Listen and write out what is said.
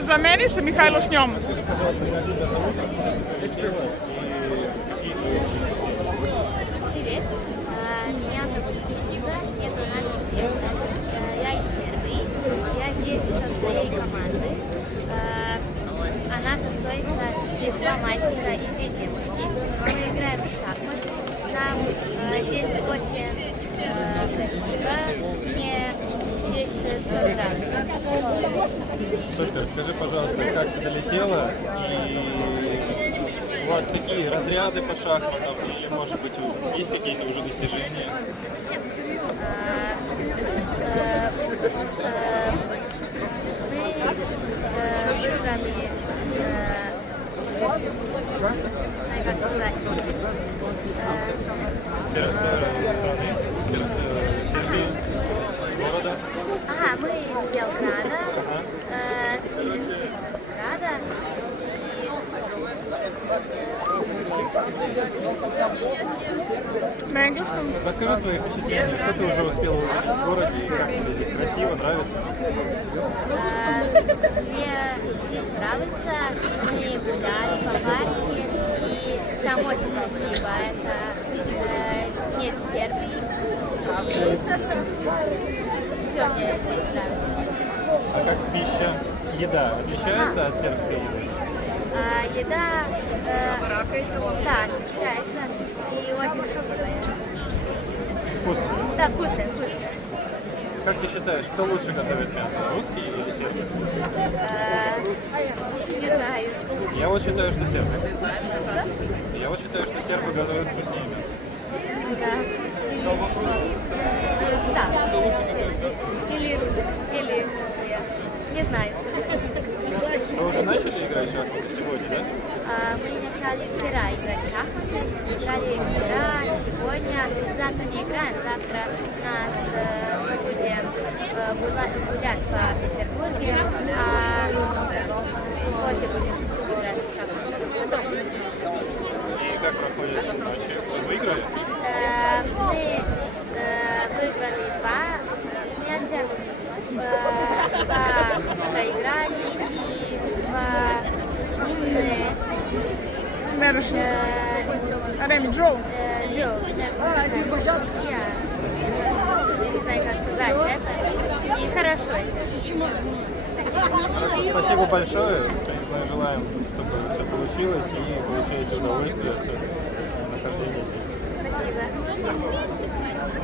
За мене Михайло с нем. Привет, меня зовут Лиза, мне 12 лет. Я из Сербии. Я здесь со своей командой. Она состоится из 2 мальчика и 2 девушки. Мы играем в шахматы. Нам здесь очень красиво. Мне здесь все нравится. Супер. Скажи, пожалуйста, как ты долетела и у вас какие разряды по шахматам или, может быть, есть какие-то уже достижения? Мы выбрали, как сказать, Города? ага, мы из Белграда, Северограда. На английском. Расскажи свои впечатления, что ты уже успела увидеть в городе и как тебе здесь красиво, нравится? Мне здесь нравится, мы гуляли по парке, и там очень красиво, это нет Сербии, и все мне здесь нравится. А как пища, еда отличается от сербской еды? Еда, да, отличается и очень вкусная. Вкусно. Да, вкусная, вкусная. Как ты считаешь, кто лучше готовит мясо, русские или сербы? Не знаю. Я вот считаю, что сербы. Я вот считаю, что сербы готовят вкуснее мясо. Да. Или своя. Не знаю. Вы уже начали играть в шахматы сегодня, да? Мы начали вчера играть в шахматы. Играли вчера, сегодня. Завтра не играем. Завтра нас мы будем гулять по Петербурге, а после будем играть в шахматы. И как проходят матчи? Вы выиграли? Мы выиграли 2 мяча, 2 проиграли и 2 Мерушин. Реми Джо. Джо. Я не знаю, как сказать это. И хорошо идет. Спасибо большое. Мы желаем, чтобы все получилось и получаете удовольствие от нахождения здесь. Спасибо.